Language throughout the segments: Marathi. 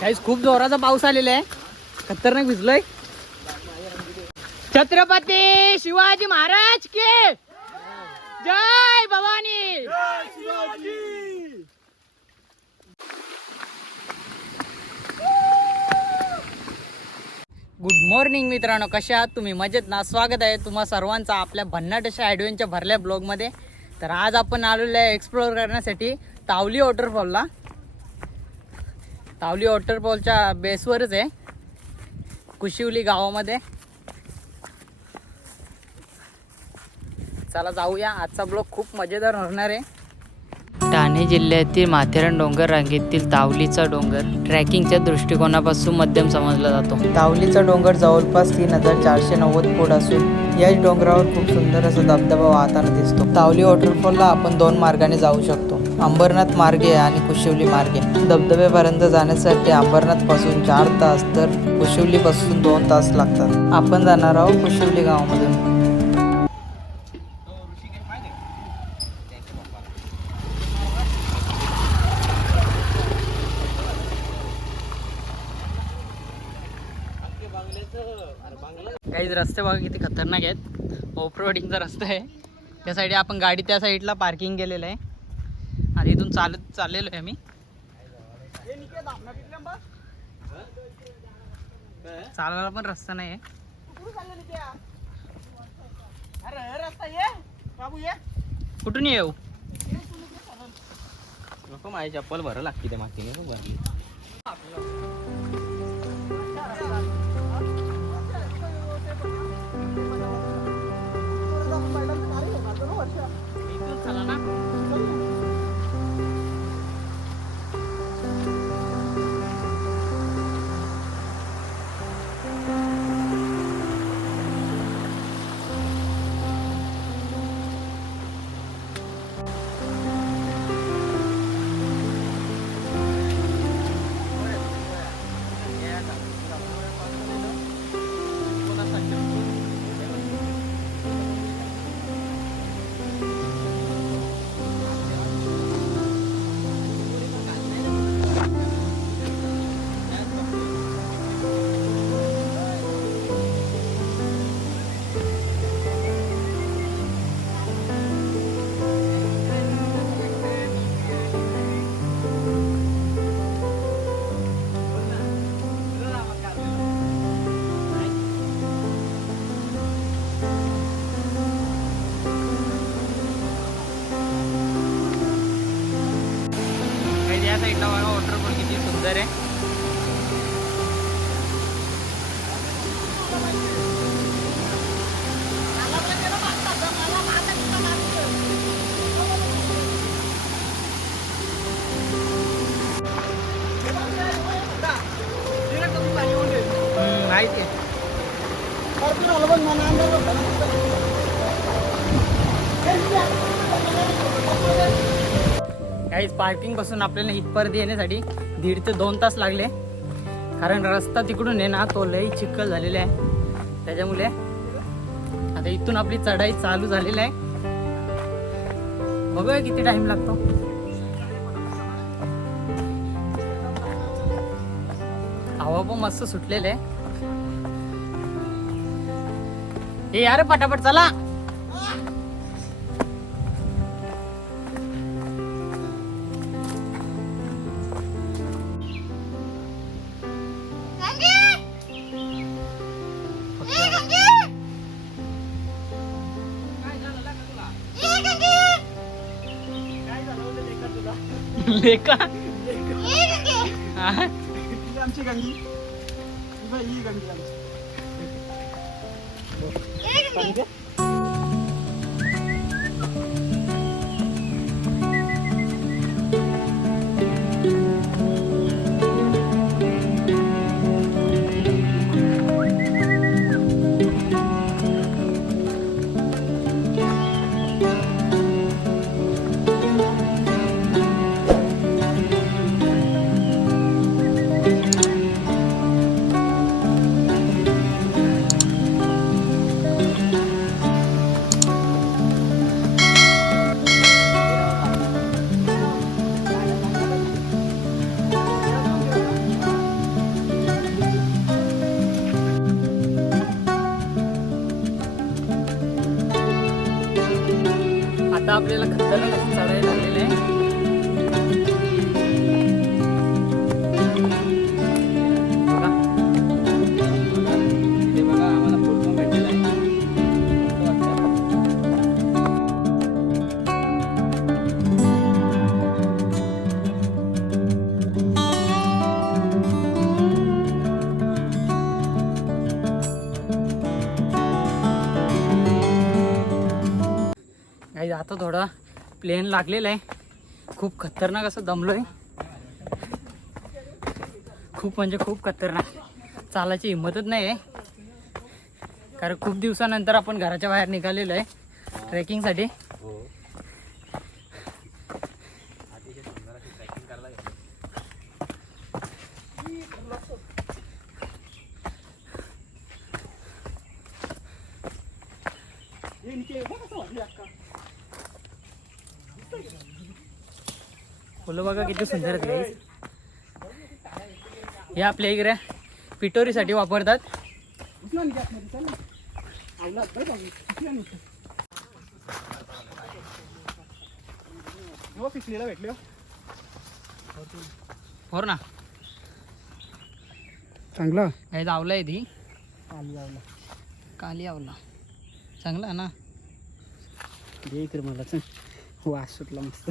काहीच खूप जोराचा पाऊस आलेला आहे. खतरनाक भिजलोय. छत्रपती शिवाजी महाराज की जय भवानी. गुड मॉर्निंग मित्रांनो, कशा आहात तुम्ही? मजेत ना? स्वागत आहे तुम्हा सर्वांचा आपल्या भन्नाट अशा ॲडव्हेंचर भरल्या ब्लॉगमध्ये. तर आज आपण आलेलो आहे एक्सप्लोअर करण्यासाठी तावली वॉटरफॉलला. तावली वॉटरफॉलच्या बेसवरच आहे, कुशिवली गावामध्ये. चला जाऊया. आजचा ब्लॉग खूप मजेदार होणार आहे. ठाणे जिल्ह्यातील माथेरान डोंगर रांगेतील तावलीचा डोंगर ट्रॅकिंगच्या दृष्टिकोनापासून मध्यम समजला जातो. तावलीचा डोंगर जवळपास 3490 फूट असून याच डोंगरावर खूप सुंदर असा धबधबा वाहताना दिसतो. तावली वॉटरफॉलला आपण 2 मार्गाने जाऊ शकतो, अंबरनाथ मार्गे आणि कुशिवली मार्गे. धबधब्यापर्यंत जाण्यासाठी अंबरनाथ पासून 4 तास तर कुशिवली पासून 2 तास लागतात. आपण जाणार आहोत कुशिवली गावामधून. काही रस्ते बघा किती खतरनाक आहेत. ऑफ रोडिंगचा रस्ता आहे. त्या साईड आपण गाडी त्या साईडला पार्किंग केलेलं आहे आणि इथून चाललेलो आहे आम्ही. चालायला पण रस्ता नाही आहे. कुठून येऊ? नको, माझी चप्पल भरं लागते त्या मातीने. खूप भरली. या साईडला बघा वॉटरफॉल किती सुंदर आहे. माहिती आहे. काहीच पार्किंग पासून आपल्याला इथपर्यंत येण्यासाठी 1.5 ते 2 तास लागले. कारण रस्ता तिकडून आहे ना, तो लई चिखल झालेला आहे. त्याच्यामुळे आता इथून आपली चढाई चालू झालेली आहे. बघूया किती टाइम लागतो. हवा पण मस्त सुटलेलं आहे. हे यार पटापट चला. लेका आमची गंगी ही गंगी आमची. आपल्याला खतरनाक असं चढायला लागलेलं आहे. बघा इथे बघा आम्हाला फूड पण भेटलेलं आहे. काही आता थोडा प्लेन लागलेला आहे. खूप खतरनाक असं दमलोय. खूप म्हणजे खूप खतरनाक. चालायची हिंमतच नाही आहे, कारण खूप दिवसानंतर आपण घराच्या बाहेर निघालेलो आहे ट्रेकिंगसाठी. फुलं बघा किती सुंदर आहेत guys. हे आपल्या इकडे पिटोरीसाठी वापरतात. भेटले हो ना, चांगला हे आवला आहे ती काली आवला. चांगला ना, दे कर मला वास सुटला मस्त.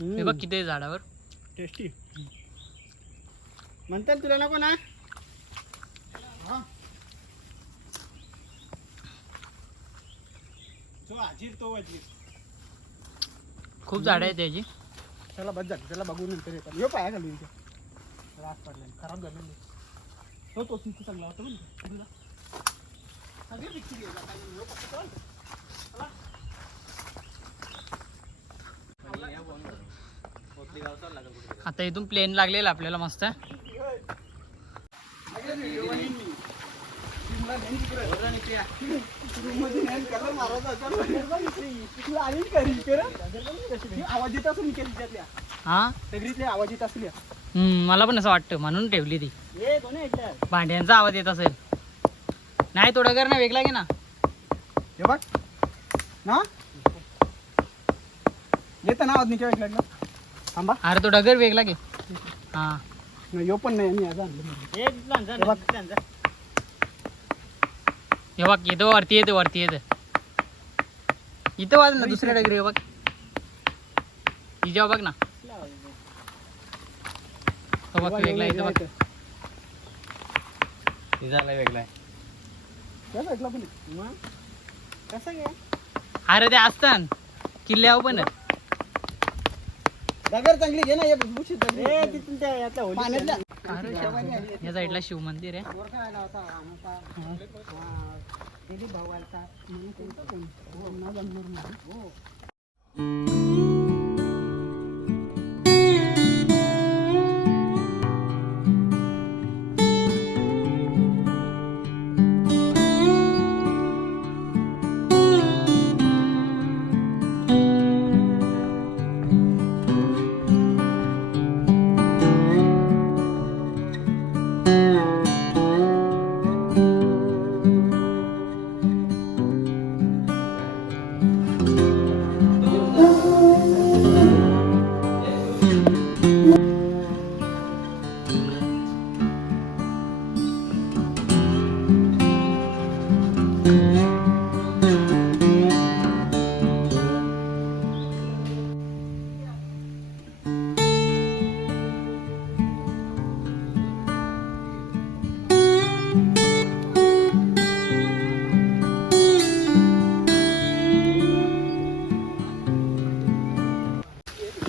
हे बघ किती आहे झाडावर. टेस्टी म्हणतात तुला नको ना. खूप झाड आहे त्याची. त्याला बस झाली, त्याला बघून नंतर येतात. यो पाया घालून रास पडला खराब झालं तो तो तिथे चांगला होता तुला सगळे पिक्चर गेला काय नाही. आता इथून प्लेन लागलेला आपल्याला मस्त. हा आवाज येत असेल. मला पण असं वाटतं म्हणून ठेवली ती. भांड्यांचा आवाज येत असेल. नाही थोडं कर ना, वेगळा घे ना. हे बघ ना येतं ना आवाज नाही केव्हा लागला. थांबा अरे तो डगर वेगळा घे. हा यो पण नाही मी आज आणलं. हे बघ येतो वरती येते वरती येते. इथं वाज ना दुसऱ्या डगरी. हे बघ हिच्या बघ ना. हो बघ वेगळा इथं बघ. वेगळा पण कसं घ्या. अरे ते असतं किल्ल्यावर पण दगड चांगली घे ना. या साईडला शिव मंदिर आहे.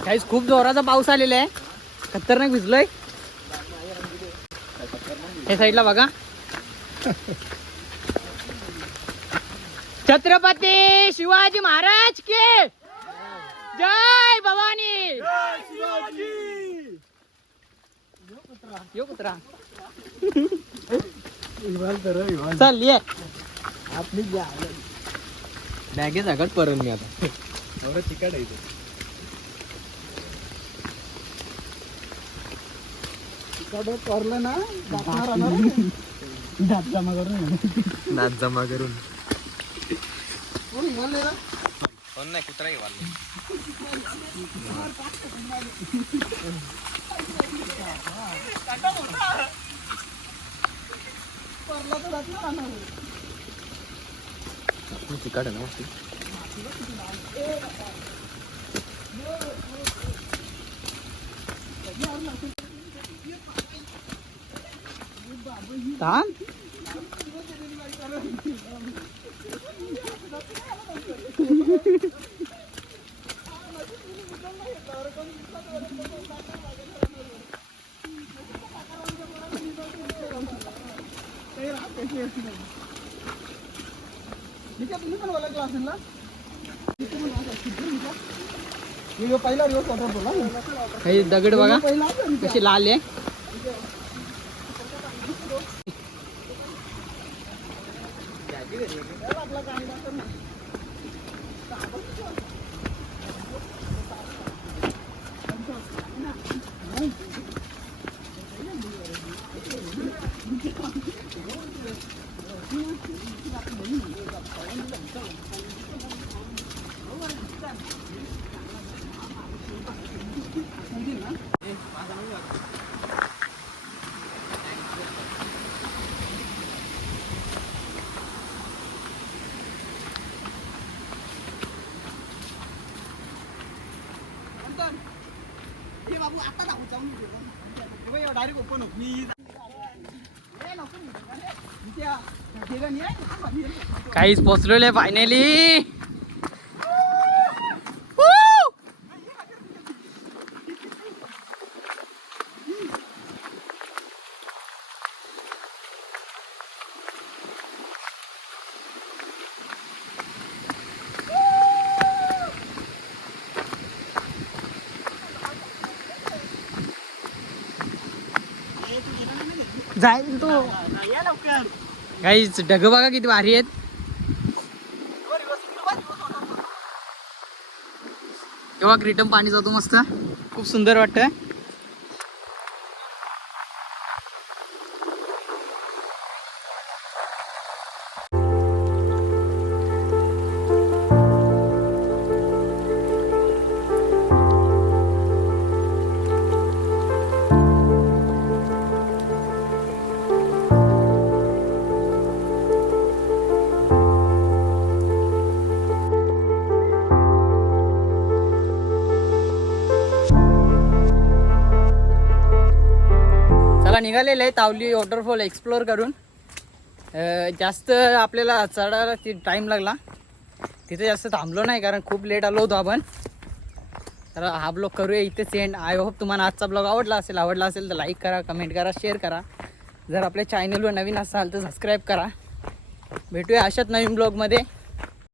काहीच खूप जोराचा पाऊस आलेला आहे. खतरनाक भिजलोय. हे साईडला बघा. छत्रपती शिवाजी महाराज की जय भवानी. यो कुत्रा चल ये आपली बॅगे सगळं परत मी आता तिकड आहे. करलं ना दात जमा करून नाच जमा करून कोण नाही कुत्रा घेवाल तिकड ना थांब तुम्ही पण बोला क्लासेसला पहिला दिवस वॉटर बोला हे दगड बघा पहिला कशी लाल आहे. हे बाबू आता दाखवू जाऊन डायरेक्ट ओपन होत मी काहीच पोचलेलं आहे फायनली. जाईल तो. काहीच ढग बघा किती भारी आहेत. तेव्हा क्रिटम पाणी जातो मस्त, खूप सुंदर वाटतं. चला निघालेलं आहे तावली वॉटरफॉल एक्सप्लोअर करून. जास्त आपल्याला चढायला टाईम लागला, तिथे जास्त थांबलो नाही कारण खूप लेट आलो होतो आपण. तर हा ब्लॉग करूया इथे सेंड. आय होप तुम्हाला आजचा ब्लॉग आवडला असेल तर लाईक करा, कमेंट करा, शेअर करा. जर आपल्या चॅनलवर नवीन असाल तर सबस्क्राईब करा. भेटूया अशाच नवीन ब्लॉगमध्ये.